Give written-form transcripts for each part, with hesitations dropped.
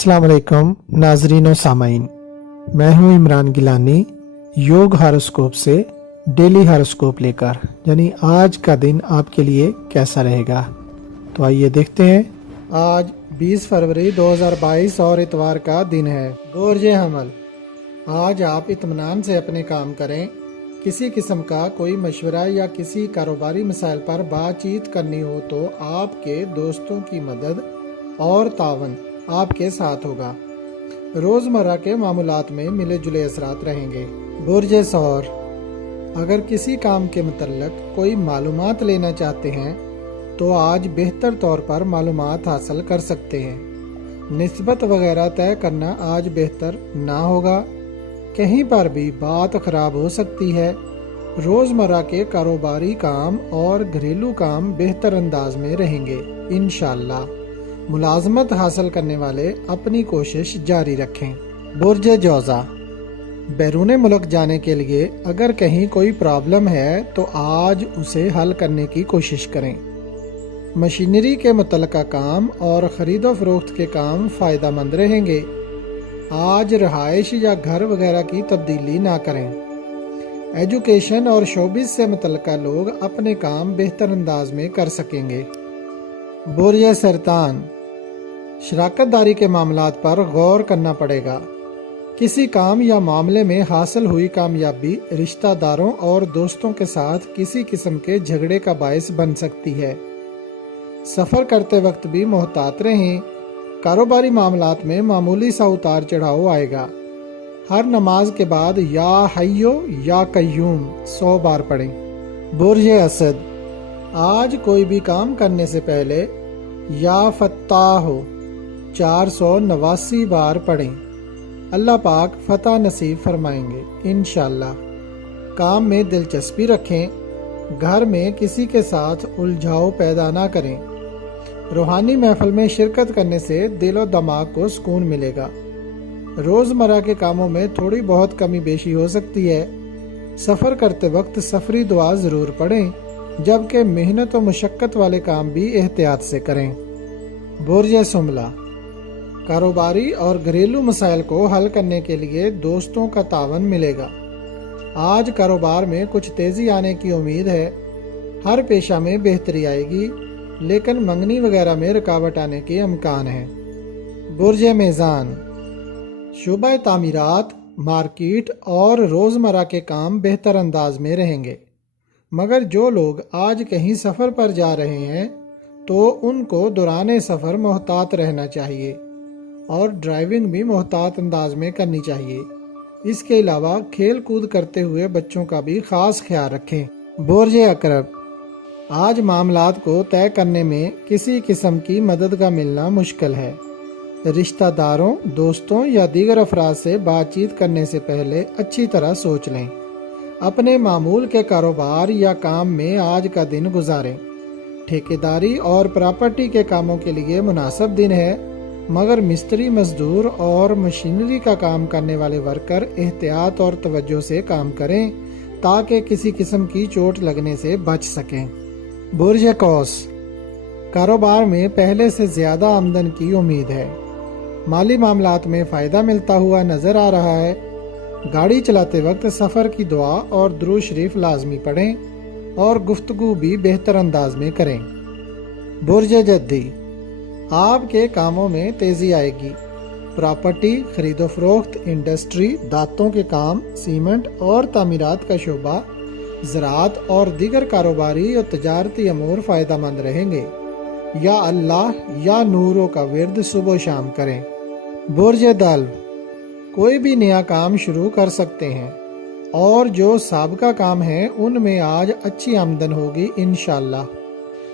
अस्सलाम वालेकुम नाजरीन और सामाइन, मैं हूं इमरान गिलानी योग हॉरोस्कोप से डेली हॉरोस्कोप लेकर, यानी आज का दिन आपके लिए कैसा रहेगा। तो आइए देखते हैं। आज 20 फरवरी 2022 और इतवार का दिन है। बुर्ज हमल, आज आप इत्मीनान से अपने काम करें। किसी किस्म का कोई मशवरा या किसी कारोबारी मसाइल पर बातचीत करनी हो तो आपके दोस्तों की मदद और तावन आपके साथ होगा। रोज़मर्रा के मामूलात में मिले जुले असरात रहेंगे। बुर्ज सौर, अगर किसी काम के मुतल्लक कोई मालूमात लेना चाहते हैं तो आज बेहतर तौर पर मालूमात हासिल कर सकते हैं। निस्बत वगैरह तय करना आज बेहतर ना होगा। कहीं पर भी बात खराब हो सकती है। रोज़मर्रा के कारोबारी काम और घरेलू काम बेहतर अंदाज में रहेंगे इंशाअल्लाह। मुलाजमत हासिल करने वाले अपनी कोशिश जारी रखें। बुर्ज जौज़ा, बैरून मुल्क जाने के लिए अगर कहीं कोई प्रॉब्लम है तो आज उसे हल करने की कोशिश करें। मशीनरी के मुतल्लिका काम और ख़रीदो फरोख्त के काम फ़ायदा मंद रहेंगे। आज रहाइश या घर वगैरह की तब्दीली ना करें। एजुकेशन और शोबिस से मुतल्लिका लोग अपने काम बेहतर अंदाज में कर सकेंगे। बुर्ज सरतान, शराकतदारी के मामलात पर गौर करना पड़ेगा। किसी काम या मामले में हासिल हुई कामयाबी रिश्तेदारों और दोस्तों के साथ किसी किस्म के झगड़े का बायस बन सकती है। सफ़र करते वक्त भी मोहतात रहें। कारोबारी मामलात में मामूली सा उतार चढ़ाव आएगा। हर नमाज के बाद या हय्यो या कय्यूम 100 बार पढ़ें। बुर्ज असद, आज कोई भी काम करने से पहले या फत्ताह 489 बार पढ़ें। अल्लाह पाक फतह नसीब फरमाएंगे इंशाअल्लाह। काम में दिलचस्पी रखें। घर में किसी के साथ उलझाव पैदा ना करें। रूहानी महफिल में शिरकत करने से दिल और दिमाग को सुकून मिलेगा। रोज़मर्रा के कामों में थोड़ी बहुत कमी बेशी हो सकती है। सफ़र करते वक्त सफरी दुआ ज़रूर पढ़ें, जबकि मेहनत और मुशक्क़त वाले काम भी एहतियात से करें। बुर्ज सुमला, कारोबारी और घरेलू मसाइल को हल करने के लिए दोस्तों का तावन मिलेगा। आज कारोबार में कुछ तेज़ी आने की उम्मीद है। हर पेशा में बेहतरी आएगी, लेकिन मंगनी वगैरह में रुकावट आने के इम्कान है। बुर्ज मेज़ान, शुबह तामीरात, मार्केट और रोज़मर्रा के काम बेहतर अंदाज में रहेंगे। मगर जो लोग आज कहीं सफ़र पर जा रहे हैं तो उनको दौरान सफ़र मोहतात रहना चाहिए और ड्राइविंग भी मोहतात अंदाज में करनी चाहिए। इसके अलावा खेल कूद करते हुए बच्चों का भी ख़ास ख्याल रखें। बुर्ज अकरब, आज मामलात को तय करने में किसी किस्म की मदद का मिलना मुश्किल है। रिश्तेदारों, दोस्तों या दीगर अफराद से बातचीत करने से पहले अच्छी तरह सोच लें। अपने मामूल के कारोबार या काम में आज का दिन गुजारें। ठेकेदारी और प्रॉपर्टी के कामों के लिए मुनासिब दिन है, मगर मिस्त्री, मजदूर और मशीनरी का काम करने वाले वर्कर एहतियात और तवज्जो से काम करें ताकि किसी किस्म की चोट लगने से बच सकें। बुर्ज कौस, कारोबार में पहले से ज़्यादा आमदन की उम्मीद है। माली मामलात में फ़ायदा मिलता हुआ नज़र आ रहा है। गाड़ी चलाते वक्त सफ़र की दुआ और दुरूद शरीफ लाजमी पढ़ें और गुफ्तगू भी बेहतर अंदाज में करें। बुर्ज जद्दी, आपके कामों में तेज़ी आएगी। प्रॉपर्टी, खरीदो फरोख्त, इंडस्ट्री, दांतों के काम, सीमेंट और तामीरात का शोबा, ज़राअत और दीगर कारोबारी और तजारती अमूर फ़ायदा मंद रहेंगे। या अल्लाह या नूरों का विर्द सुबह शाम करें। बुर्ज दल्व, कोई भी नया काम शुरू कर सकते हैं और जो साबिका काम है उनमें आज अच्छी आमदन होगी इंशाअल्लाह।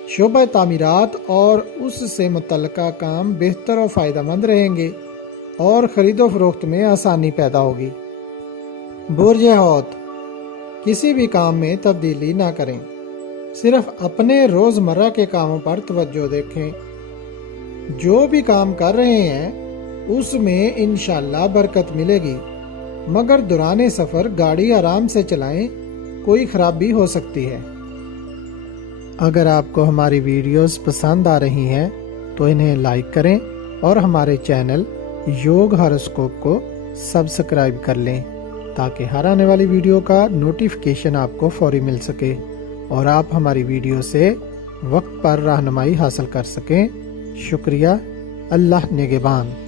शोबा तामीरात और उससे मुतल्लिका काम बेहतर और फ़ायदा मंद रहेंगे और ख़रीदो फरोख्त में आसानी पैदा होगी। बुर्ज हौत, किसी भी काम में तब्दीली ना करें। सिर्फ अपने रोज़मर्रा के कामों पर तवज्जो देखें। जो भी काम कर रहे हैं उसमें इंशाअल्लाह बरकत मिलेगी, मगर दौरान सफ़र गाड़ी आराम से चलाएं, कोई खराबी हो सकती है। अगर आपको हमारी वीडियोस पसंद आ रही हैं तो इन्हें लाइक करें और हमारे चैनल یوگ ہاروسکوپ کو سبسکرائب کر لیں تاکہ ہر آنے والی ویڈیو کا نوٹیفیکیشن آپ کو فوری مل سکے اور آپ ہماری ویڈیو سے وقت پر رہنمائی حاصل کر سکیں۔ شکریہ۔ اللہ نگہبان۔